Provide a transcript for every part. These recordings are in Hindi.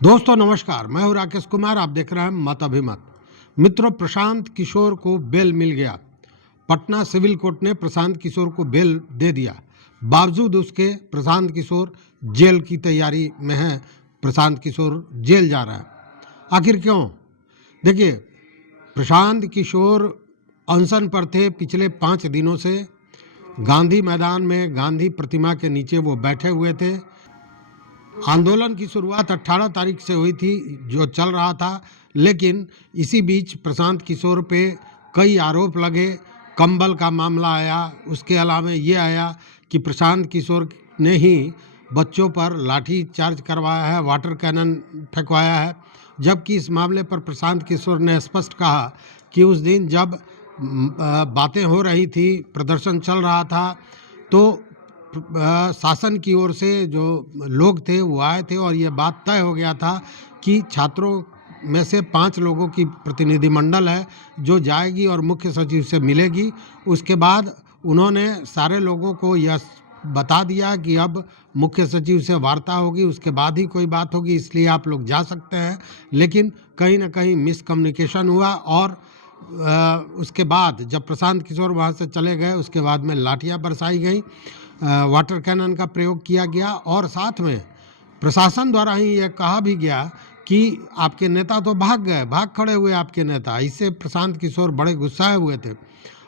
दोस्तों नमस्कार, मैं हूं राकेश कुमार। आप देख रहे हैं मत अभिमत। मित्रों, प्रशांत किशोर को बेल मिल गया। पटना सिविल कोर्ट ने प्रशांत किशोर को बेल दे दिया। बावजूद उसके प्रशांत किशोर जेल की तैयारी में है। प्रशांत किशोर जेल जा रहा है। आखिर क्यों? देखिए, प्रशांत किशोर अनशन पर थे पिछले 5 दिनों से। गांधी मैदान में गांधी प्रतिमा के नीचे वो बैठे हुए थे। आंदोलन की शुरुआत 18 तारीख से हुई थी, जो चल रहा था, लेकिन इसी बीच प्रशांत किशोर पे कई आरोप लगे। कंबल का मामला आया, उसके अलावा ये आया कि प्रशांत किशोर ने ही बच्चों पर लाठी चार्ज करवाया है, वाटर कैनन फेंकवाया है। जबकि इस मामले पर प्रशांत किशोर ने स्पष्ट कहा कि उस दिन जब बातें हो रही थी, प्रदर्शन चल रहा था, तो शासन की ओर से जो लोग थे वो आए थे और ये बात तय हो गया था कि छात्रों में से 5 लोगों की प्रतिनिधिमंडल है जो जाएगी और मुख्य सचिव से मिलेगी। उसके बाद उन्होंने सारे लोगों को यह बता दिया कि अब मुख्य सचिव से वार्ता होगी, उसके बाद ही कोई बात होगी, इसलिए आप लोग जा सकते हैं। लेकिन कहीं ना कहीं मिसकम्युनिकेशन हुआ और उसके बाद जब प्रशांत किशोर वहाँ से चले गए, उसके बाद में लाठियाँ बरसाई गई, वाटर कैनन का प्रयोग किया गया और साथ में प्रशासन द्वारा ही यह कहा भी गया कि आपके नेता तो भाग गए, भाग खड़े हुए आपके नेता। इससे प्रशांत किशोर बड़े गुस्साए हुए थे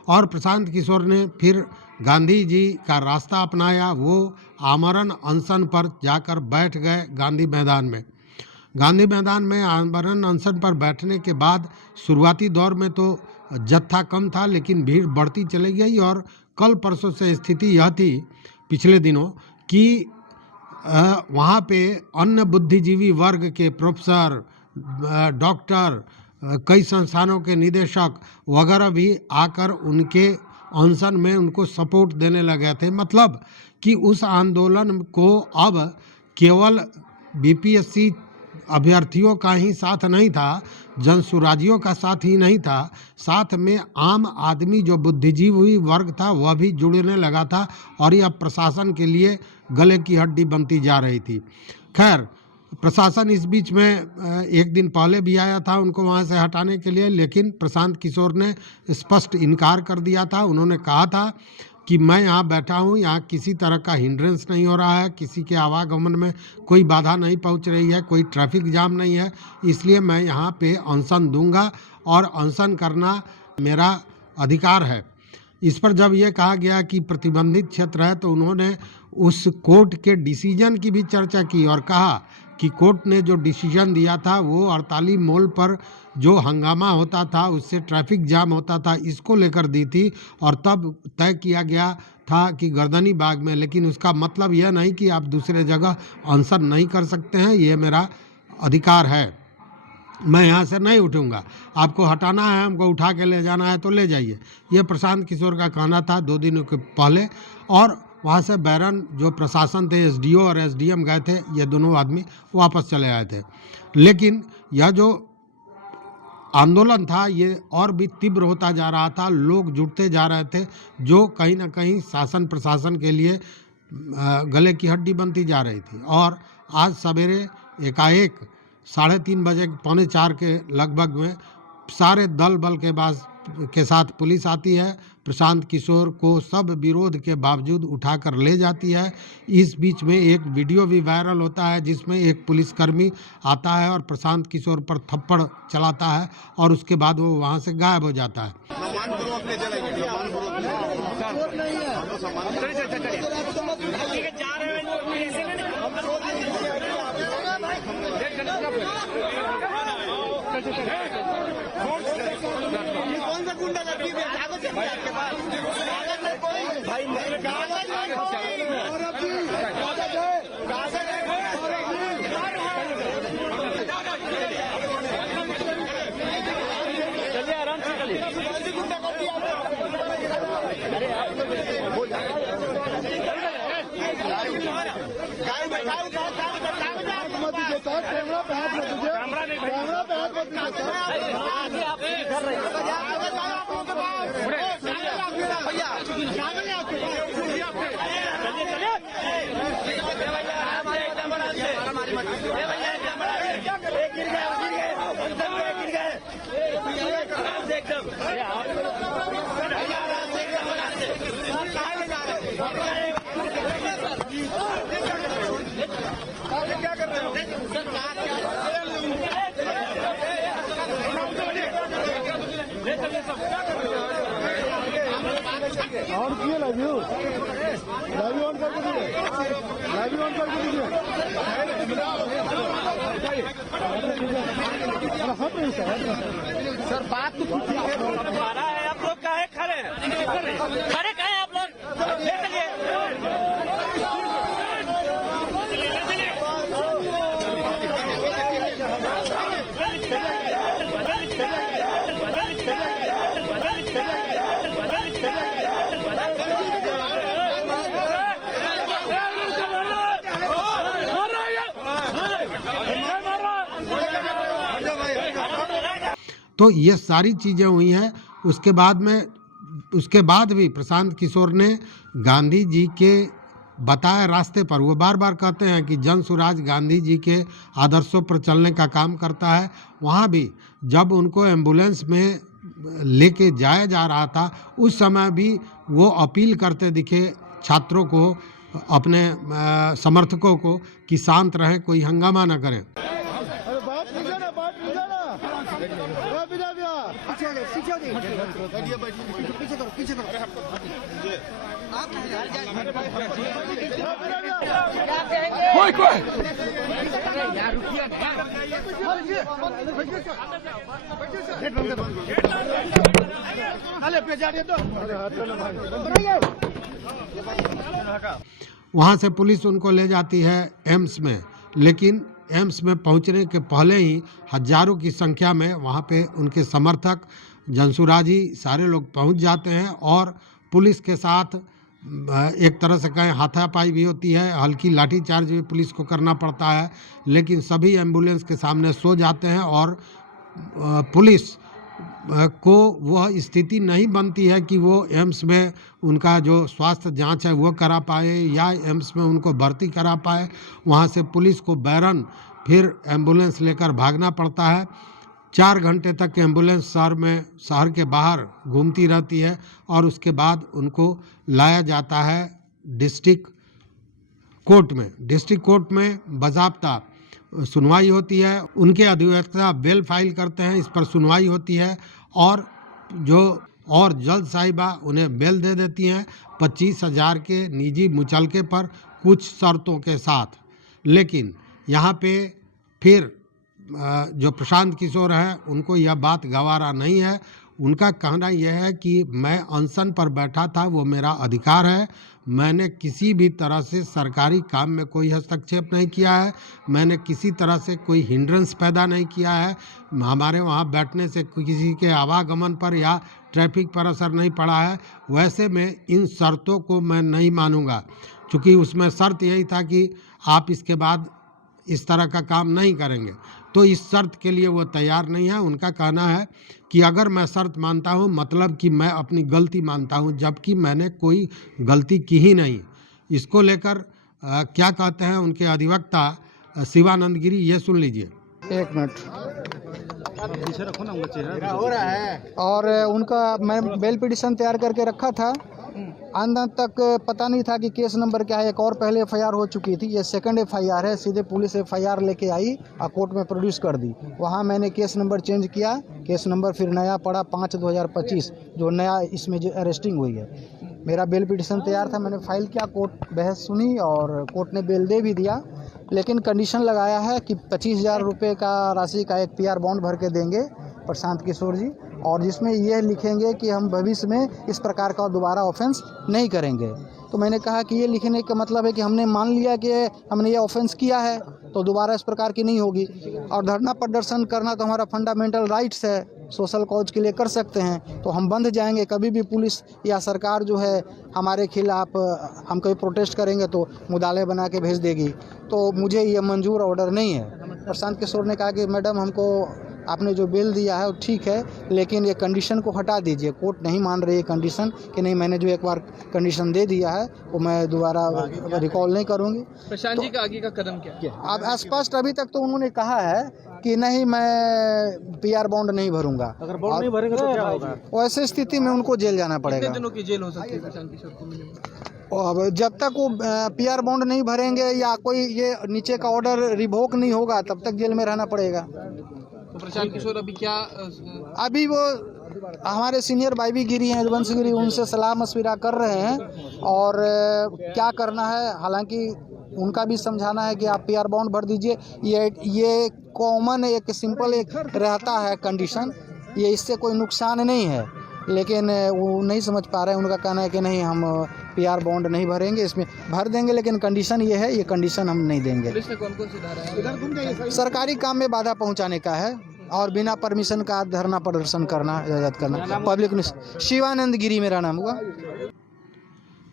और प्रशांत किशोर ने फिर गांधी जी का रास्ता अपनाया। वो आमरण अनशन पर जाकर बैठ गए गांधी मैदान में। गांधी मैदान में आमरण अनशन पर बैठने के बाद शुरुआती दौर में तो जत्था कम था, लेकिन भीड़ बढ़ती चली गई और कल परसों से स्थिति यह थी पिछले दिनों कि वहाँ पे अन्य बुद्धिजीवी वर्ग के प्रोफेसर, डॉक्टर, कई संस्थानों के निदेशक वगैरह भी आकर उनके अनशन में उनको सपोर्ट देने लगे थे। मतलब कि उस आंदोलन को अब केवल बीपीएससी अभ्यर्थियों का ही साथ नहीं था, जनसुराजियों का साथ ही नहीं था, साथ में आम आदमी जो बुद्धिजीवी वर्ग था वह भी जुड़ने लगा था और यह प्रशासन के लिए गले की हड्डी बनती जा रही थी। खैर, प्रशासन इस बीच में एक दिन पहले भी आया था उनको वहां से हटाने के लिए, लेकिन प्रशांत किशोर ने स्पष्ट इनकार कर दिया था। उन्होंने कहा था कि मैं यहाँ बैठा हूँ, यहाँ किसी तरह का हिंड्रेंस नहीं हो रहा है, किसी के आवागमन में कोई बाधा नहीं पहुँच रही है, कोई ट्रैफिक जाम नहीं है, इसलिए मैं यहाँ पे अनशन दूंगा और अनशन करना मेरा अधिकार है। इस पर जब ये कहा गया कि प्रतिबंधित क्षेत्र है, तो उन्होंने उस कोर्ट के डिसीजन की भी चर्चा की और कहा कि कोर्ट ने जो डिसीजन दिया था वो 48 मोल पर जो हंगामा होता था, उससे ट्रैफिक जाम होता था, इसको लेकर दी थी और तब तय किया गया था कि गर्दनी बाग में। लेकिन उसका मतलब यह नहीं कि आप दूसरे जगह अनशन नहीं कर सकते हैं, ये मेरा अधिकार है, मैं यहाँ से नहीं उठूँगा। आपको हटाना है, हमको उठा के ले जाना है तो ले जाइए। ये प्रशांत किशोर का कहना था 2 दिनों के पहले। और वहाँ से बैरन जो प्रशासन थे, एसडीओ और एसडीएम गए थे, ये दोनों आदमी वापस चले आए थे। लेकिन यह जो आंदोलन था ये और भी तीव्र होता जा रहा था, लोग जुटते जा रहे थे, जो कहीं ना कहीं शासन प्रशासन के लिए गले की हड्डी बनती जा रही थी। और आज सवेरे एकाएक 3:30 बजे, 3:45 के लगभग में सारे दल बल के साथ पुलिस आती है, प्रशांत किशोर को सब विरोध के बावजूद उठाकर ले जाती है। इस बीच में एक वीडियो भी वायरल होता है जिसमें एक पुलिसकर्मी आता है और प्रशांत किशोर पर थप्पड़ चलाता है और उसके बाद वो वहाँ से गायब हो जाता है। कौन सा गुंडागर्दी है? कागज है आपके पास? भाई चलिए, आराम से चलिए। कौन सी गुंडागर्दी भैया और किए लाइव ऑन करके दीजिए, लाइव ऑन करके दीजिए। सर बात तो हमारा है, आप लोग काहे खड़े हैं? खड़े काहे आप लोग? ले चलिए। तो ये सारी चीज़ें हुई हैं। उसके बाद भी प्रशांत किशोर ने गांधी जी के बताए रास्ते पर, वो बार बार कहते हैं कि जन सुराज गांधी जी के आदर्शों पर चलने का काम करता है। वहाँ भी जब उनको एम्बुलेंस में लेके जाया जा रहा था, उस समय भी वो अपील करते दिखे छात्रों को, अपने समर्थकों को, कि शांत रहें, कोई हंगामा न करें। अरे बात लीजिए ना, बात लीजिए ना। पीछे करो, पीछे करो। वहाँ से पुलिस उनको ले जाती है एम्स में, लेकिन एम्स में पहुँचने के पहले ही हजारों की संख्या में वहाँ पे उनके समर्थक, जनसुराजी सारे लोग पहुँच जाते हैं और पुलिस के साथ एक तरह से कहें हाथापाई भी होती है, हल्की लाठीचार्ज भी पुलिस को करना पड़ता है। लेकिन सभी एम्बुलेंस के सामने सो जाते हैं और पुलिस को वह स्थिति नहीं बनती है कि वो एम्स में उनका जो स्वास्थ्य जांच है वो करा पाए या एम्स में उनको भर्ती करा पाए। वहाँ से पुलिस को बैरन फिर एम्बुलेंस लेकर भागना पड़ता है। 4 घंटे तक एम्बुलेंस शहर के बाहर घूमती रहती है और उसके बाद उनको लाया जाता है डिस्ट्रिक्ट कोर्ट में। डिस्ट्रिक्ट कोर्ट में बाज़ाब्ता सुनवाई होती है, उनके अधिवक्ता बेल फाइल करते हैं, इस पर सुनवाई होती है और जज साहिबा उन्हें बेल दे देती हैं 25,000 के निजी मुचलके पर, कुछ शर्तों के साथ। लेकिन यहाँ पे फिर जो प्रशांत किशोर हैं उनको यह बात गवारा नहीं है। उनका कहना यह है कि मैं अनशन पर बैठा था, वो मेरा अधिकार है, मैंने किसी भी तरह से सरकारी काम में कोई हस्तक्षेप नहीं किया है, मैंने किसी तरह से कोई हिंड्रेंस पैदा नहीं किया है, हमारे वहाँ बैठने से किसी के आवागमन पर या ट्रैफिक पर असर नहीं पड़ा है। वैसे में इन शर्तों को मैं नहीं मानूंगा, क्योंकि उसमें शर्त यही था कि आप इसके बाद इस तरह का काम नहीं करेंगे। तो इस शर्त के लिए वो तैयार नहीं है। उनका कहना है कि अगर मैं शर्त मानता हूँ मतलब कि मैं अपनी गलती मानता हूँ, जबकि मैंने कोई गलती की ही नहीं। इसको लेकर क्या कहते हैं उनके अधिवक्ता शिवानंद गिरी, ये सुन लीजिए। एक मिनट पीछे रखो ना, हो रहा है। और उनका मैं बेल पिटिशन तैयार करके रखा था, अंदर तक पता नहीं था कि केस नंबर क्या है। एक और पहले एफआईआर हो चुकी थी, ये सेकंड एफआईआर है। सीधे पुलिस एफआईआर लेके आई और कोर्ट में प्रोड्यूस कर दी। वहाँ मैंने केस नंबर चेंज किया, केस नंबर फिर नया पड़ा 5/2025, जो नया इसमें जो अरेस्टिंग हुई है। मेरा बेल पिटिशन तैयार था, मैंने फाइल किया, कोर्ट बहस सुनी और कोर्ट ने बेल दे भी दिया, लेकिन कंडीशन लगाया है कि 25,000 रुपये का राशि का एक PR बॉन्ड भर के देंगे प्रशांत किशोर जी, और जिसमें यह लिखेंगे कि हम भविष्य में इस प्रकार का दोबारा ऑफेंस नहीं करेंगे। तो मैंने कहा कि ये लिखने का मतलब है कि हमने मान लिया कि हमने ये ऑफेंस किया है तो दोबारा इस प्रकार की नहीं होगी। और धरना प्रदर्शन करना तो हमारा फंडामेंटल राइट्स है, सोशल कॉज के लिए कर सकते हैं, तो हम बंध जाएंगे। कभी भी पुलिस या सरकार जो है हमारे खिलाफ हम कोई प्रोटेस्ट करेंगे तो मुदाले बना के भेज देगी, तो मुझे ये मंजूर ऑर्डर नहीं है। प्रशांत किशोर ने कहा कि मैडम हमको आपने जो बेल दिया है वो ठीक है, लेकिन ये कंडीशन को हटा दीजिए। कोर्ट नहीं मान रही है कंडीशन कि नहीं, मैंने जो एक बार कंडीशन दे दिया है वो मैं दोबारा रिकॉल नहीं करूँगी। प्रशांत जी का आगे का कदम क्या है? अब स्पष्ट अभी तक तो उन्होंने कहा है कि नहीं, मैं पीआर बॉन्ड नहीं भरूंगा। अगर बॉन्ड नहीं भरेंगे तो क्या होगा? वैसे स्थिति में उनको जेल जाना कितने पड़ेगा। दिनों की जेल हो सकती है प्रशांत किशोर को मिनिमम? और अब जब तक वो पीआर बॉन्ड नहीं भरेंगे या कोई ये नीचे का ऑर्डर रिवोक नहीं होगा, तब तक जेल में रहना पड़ेगा। तो प्रशांत किशोर अभी क्या अभी वो हमारे सीनियर भाई गिरी हैं, रघुवंश गिरी, उनसे सलाह मशविरा कर रहे हैं और क्या करना है। हालांकि उनका भी समझाना है कि आप पीआर बॉन्ड भर दीजिए। ये कॉमन एक सिंपल एक रहता है कंडीशन, ये इससे कोई नुकसान नहीं है, लेकिन वो नहीं समझ पा रहे हैं। उनका कहना है कि नहीं, हम पीआर बॉन्ड नहीं भरेंगे, इसमें भर देंगे लेकिन कंडीशन ये है, ये कंडीशन हम नहीं देंगे। पुलिस ने कौन कौन सी धारा है? सरकारी काम में बाधा पहुंचाने का है और बिना परमिशन का धरना प्रदर्शन करना, इजाजत करना, पब्लिक में। शिवानंद गिरी मेरा नाम हुआ।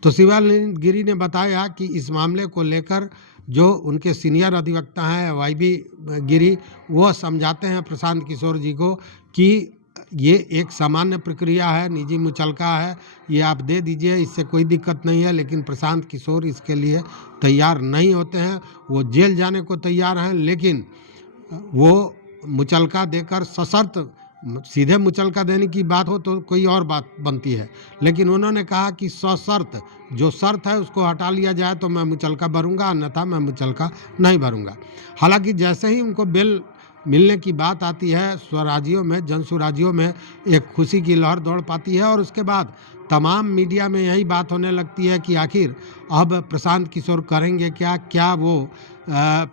तो शिवानंद गिरी ने बताया कि इस मामले को लेकर जो उनके सीनियर अधिवक्ता हैं वाईबी गिरी, वो समझाते हैं प्रशांत किशोर जी को कि ये एक सामान्य प्रक्रिया है, निजी मुचलका है, ये आप दे दीजिए, इससे कोई दिक्कत नहीं है। लेकिन प्रशांत किशोर इसके लिए तैयार नहीं होते हैं। वो जेल जाने को तैयार हैं, लेकिन वो मुचलका देकर सशर्त, सीधे मुचलका देने की बात हो तो कोई और बात बनती है, लेकिन उन्होंने कहा कि सशर्त जो शर्त है उसको हटा लिया जाए तो मैं मुचलका भरूंगा, अन्यथा मैं मुचलका नहीं भरूंगा। हालांकि जैसे ही उनको बेल मिलने की बात आती है, स्वराज्यों में, जनसुराज्यों में एक खुशी की लहर दौड़ पाती है और उसके बाद तमाम मीडिया में यही बात होने लगती है कि आखिर अब प्रशांत किशोर करेंगे क्या वो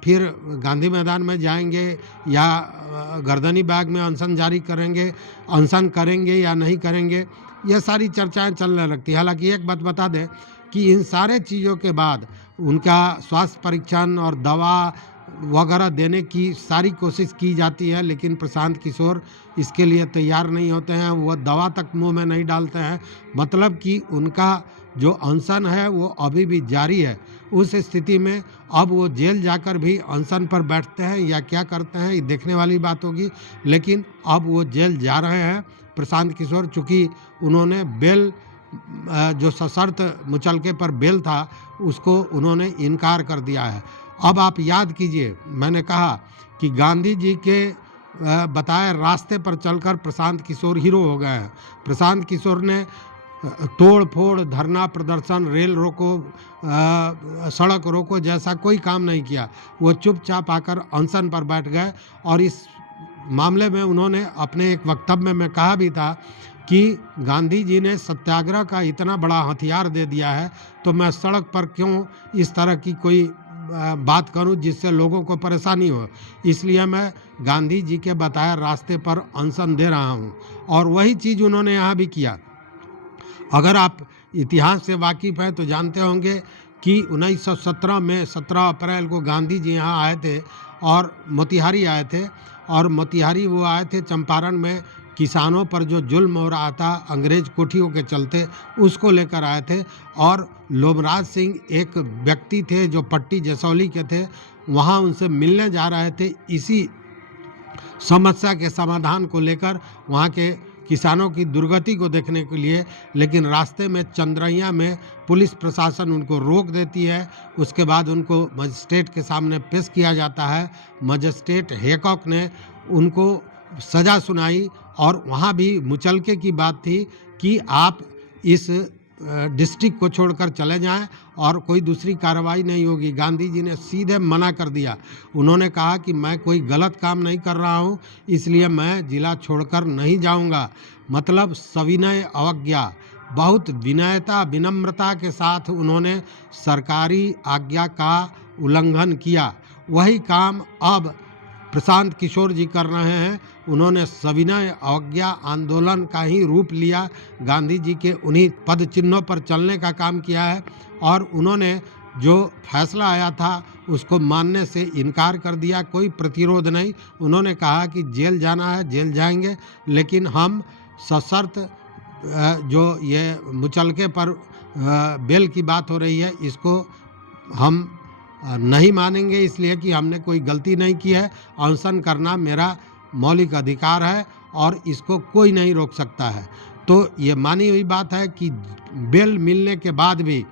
फिर गांधी मैदान में जाएंगे या गर्दनी बाग में अनशन जारी करेंगे, अनशन करेंगे या नहीं करेंगे, ये सारी चर्चाएं चलने लगती है। हालांकि एक बात बता दें कि इन सारे चीज़ों के बाद उनका स्वास्थ्य परीक्षण और दवा वगैरह देने की सारी कोशिश की जाती है, लेकिन प्रशांत किशोर इसके लिए तैयार नहीं होते हैं। वो दवा तक मुंह में नहीं डालते हैं, मतलब कि उनका जो अनशन है वो अभी भी जारी है। उस स्थिति में अब वो जेल जाकर भी अनशन पर बैठते हैं या क्या करते हैं, ये देखने वाली बात होगी। लेकिन अब वो जेल जा रहे हैं प्रशांत किशोर, चूँकि उन्होंने बेल जो सशर्त मुचलके पर बेल था उसको उन्होंने इनकार कर दिया है। अब आप याद कीजिए, मैंने कहा कि गांधी जी के बताए रास्ते पर चलकर प्रशांत किशोर हीरो हो गए हैं। प्रशांत किशोर ने तोड़ फोड़, धरना प्रदर्शन, रेल रोको, सड़क रोको जैसा कोई काम नहीं किया। वो चुपचाप आकर अनशन पर बैठ गए और इस मामले में उन्होंने अपने एक वक्तव्य में कहा भी था कि गांधी जी ने सत्याग्रह का इतना बड़ा हथियार दे दिया है तो मैं सड़क पर क्यों इस तरह की कोई बात करूं जिससे लोगों को परेशानी हो, इसलिए मैं गांधी जी के बताए रास्ते पर अनशन दे रहा हूं। और वही चीज़ उन्होंने यहाँ भी किया। अगर आप इतिहास से वाकिफ़ हैं तो जानते होंगे कि 1917 में 17 अप्रैल को गांधी जी यहाँ आए थे और मोतिहारी आए थे, और मोतिहारी वो आए थे चंपारण में किसानों पर जो जुल्म हो रहा था अंग्रेज कोठियों के चलते, उसको लेकर आए थे। और लोमराज सिंह एक व्यक्ति थे जो पट्टी जसौली के थे, वहाँ उनसे मिलने जा रहे थे इसी समस्या के समाधान को लेकर, वहाँ के किसानों की दुर्गति को देखने के लिए। लेकिन रास्ते में चंद्रैया में पुलिस प्रशासन उनको रोक देती है। उसके बाद उनको मजिस्ट्रेट के सामने पेश किया जाता है। मजिस्ट्रेट हैकॉक ने उनको सज़ा सुनाई और वहाँ भी मुचलके की बात थी कि आप इस डिस्ट्रिक्ट को छोड़कर चले जाएं और कोई दूसरी कार्रवाई नहीं होगी। गांधी जी ने सीधे मना कर दिया। उन्होंने कहा कि मैं कोई गलत काम नहीं कर रहा हूं, इसलिए मैं ज़िला छोड़कर नहीं जाऊंगा। मतलब सविनय अवज्ञा, बहुत विनयता विनम्रता के साथ उन्होंने सरकारी आज्ञा का उल्लंघन किया। वही काम अब प्रशांत किशोर जी कर रहे हैं। उन्होंने सविनय अवज्ञा आंदोलन का ही रूप लिया, गांधी जी के उन्हीं पद चिन्हों पर चलने का काम किया है और उन्होंने जो फैसला आया था उसको मानने से इनकार कर दिया। कोई प्रतिरोध नहीं। उन्होंने कहा कि जेल जाना है जेल जाएंगे, लेकिन हम सशर्त जो ये मुचलके पर बेल की बात हो रही है इसको हम नहीं मानेंगे, इसलिए कि हमने कोई गलती नहीं की है। अनशन करना मेरा मौलिक अधिकार है और इसको कोई नहीं रोक सकता है। तो ये मानी हुई बात है कि बेल मिलने के बाद भी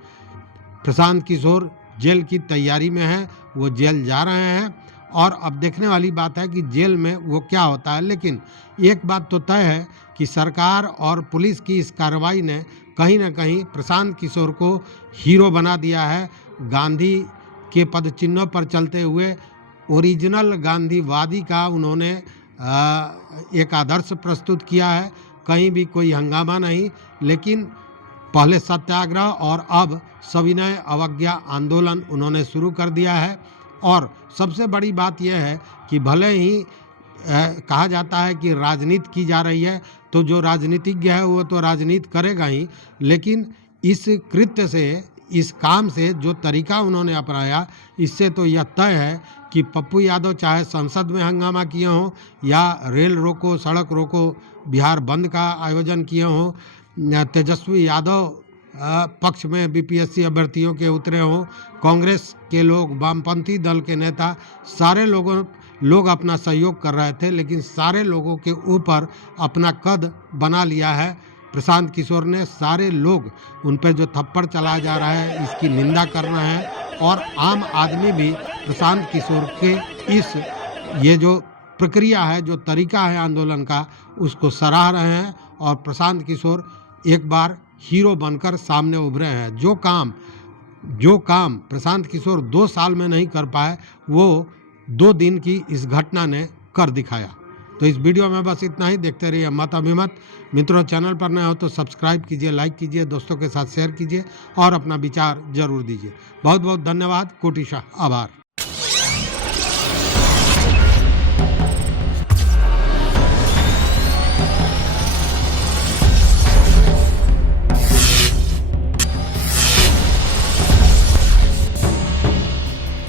प्रशांत किशोर जेल की तैयारी में है, वो जेल जा रहे हैं और अब देखने वाली बात है कि जेल में वो क्या होता है। लेकिन एक बात तो तय है कि सरकार और पुलिस की इस कार्रवाई ने कहीं ना कहीं प्रशांत किशोर को हीरो बना दिया है। गांधी के पद चिन्हों पर चलते हुए ओरिजिनल गांधीवादी का उन्होंने एक आदर्श प्रस्तुत किया है। कहीं भी कोई हंगामा नहीं, लेकिन पहले सत्याग्रह और अब सविनय अवज्ञा आंदोलन उन्होंने शुरू कर दिया है। और सबसे बड़ी बात यह है कि भले ही कहा जाता है कि राजनीति की जा रही है, तो जो राजनीतिज्ञ है वो तो राजनीति करेगा ही, लेकिन इस कृत्य से, इस काम से जो तरीका उन्होंने अपनाया, इससे तो यह तय है कि पप्पू यादव चाहे संसद में हंगामा किए हों या रेल रोको, सड़क रोको, बिहार बंद का आयोजन किए हों, तेजस्वी यादव पक्ष में बीपीएससी अभ्यर्थियों के उतरे हों, कांग्रेस के लोग, वामपंथी दल के नेता, सारे लोग अपना सहयोग कर रहे थे, लेकिन सारे लोगों के ऊपर अपना कद बना लिया है प्रशांत किशोर ने। सारे लोग उन पर जो थप्पड़ चलाया जा रहा है इसकी निंदा कर रहे हैं और आम आदमी भी प्रशांत किशोर के ये जो प्रक्रिया है, जो तरीका है आंदोलन का, उसको सराह रहे हैं और प्रशांत किशोर एक बार हीरो बनकर सामने उभरे हैं। जो काम प्रशांत किशोर 2 साल में नहीं कर पाए, वो 2 दिन की इस घटना ने कर दिखाया। तो इस वीडियो में बस इतना ही। देखते रहिए मत अभिमत। मित्रों, चैनल पर नए हो तो सब्सक्राइब कीजिए, लाइक कीजिए, दोस्तों के साथ शेयर कीजिए और अपना विचार जरूर दीजिए। बहुत बहुत धन्यवाद। कोटिशा आभार।